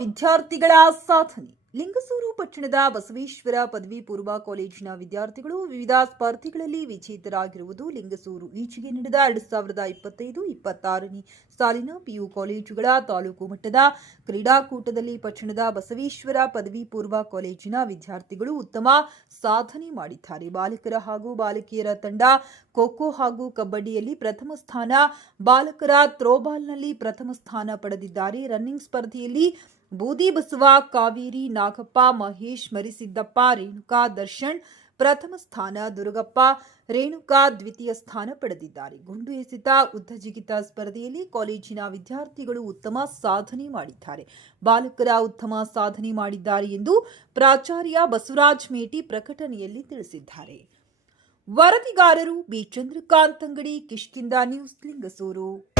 ವಿದ್ಯಾರ್ಥಿಗಳ ಸಾಧನೆ. ಲಿಂಗಸೂರು ಪಟ್ಟಣದ ಬಸವೇಶ್ವರ ಪದವಿ ಪೂರ್ವ ಕಾಲೇಜಿನ ವಿದ್ಯಾರ್ಥಿಗಳು ವಿವಿಧ ಸ್ಪರ್ಧೆಗಳಲ್ಲಿ ವಿಜೇತರಾಗಿರುವುದು. ಲಿಂಗಸೂರು ಈಚೆಗೆ ನಡೆದ 2025-26ನೇ ಸಾಲಿನ ಪಿಯು ಕಾಲೇಜುಗಳ ತಾಲೂಕು ಮಟ್ಟದ ಕ್ರೀಡಾಕೂಟದಲ್ಲಿ ಪಟ್ಟಣದ ಬಸವೇಶ್ವರ ಪದವಿ ಪೂರ್ವ ಕಾಲೇಜಿನ ವಿದ್ಯಾರ್ಥಿಗಳು ಉತ್ತಮ ಸಾಧನೆ ಮಾಡಿದ್ದಾರೆ. ಬಾಲಕರ ಹಾಗೂ ಬಾಲಕಿಯರ ತಂಡ ಖೋ-ಖೋ ಹಾಗೂ ಕಬಡ್ಡಿಯಲ್ಲಿ ಪ್ರಥಮ ಸ್ಥಾನ, ಬಾಲಕರ ಥ್ರೋಬಾಲ್ನಲ್ಲಿ ಪ್ರಥಮ ಸ್ಥಾನ ಪಡೆದಿದ್ದಾರೆ. ರನ್ನಿಂಗ್ ಸ್ಪರ್ಧೆಯಲ್ಲಿ ಬೂದಿ ಬಸವ, ಕಾವೇರಿ, ನಾಗಪ್ಪ, ಮಹೇಶ್, ಮರಿಸಿದ್ದಪ್ಪ, ರೇಣುಕಾ, ದರ್ಶನ್ ಪ್ರಥಮ ಸ್ಥಾನ, ದುರ್ಗಪ್ಪ, ರೇಣುಕಾ ದ್ವಿತೀಯ ಸ್ಥಾನ ಪಡೆದಿದ್ದಾರೆ. ಗುಂಡು ಎಸೆತ, ಉದ್ದ ಜಿಗಿತ ಸ್ಪರ್ಧೆಯಲ್ಲಿ ಕಾಲೇಜಿನ ವಿದ್ಯಾರ್ಥಿಗಳು ಉತ್ತಮ ಸಾಧನೆ ಮಾಡಿದ್ದಾರೆ. ಬಾಲಕರ ಉತ್ತಮ ಸಾಧನೆ ಮಾಡಿದ್ದಾರೆ ಎಂದು ಪ್ರಾಚಾರ್ಯ ಬಸವರಾಜ್ ಮೇಟಿ ಪ್ರಕಟಣೆಯಲ್ಲಿ ತಿಳಿಸಿದ್ದಾರೆ. ವರದಿಗಾರರು ಬಿ ಚಂದ್ರಕಾಂತ್ ಅಂಗಡಿ, ಕಿಷ್ಕಿಂದ ನ್ಯೂಸ್, ಲಿಂಗಸೂರು.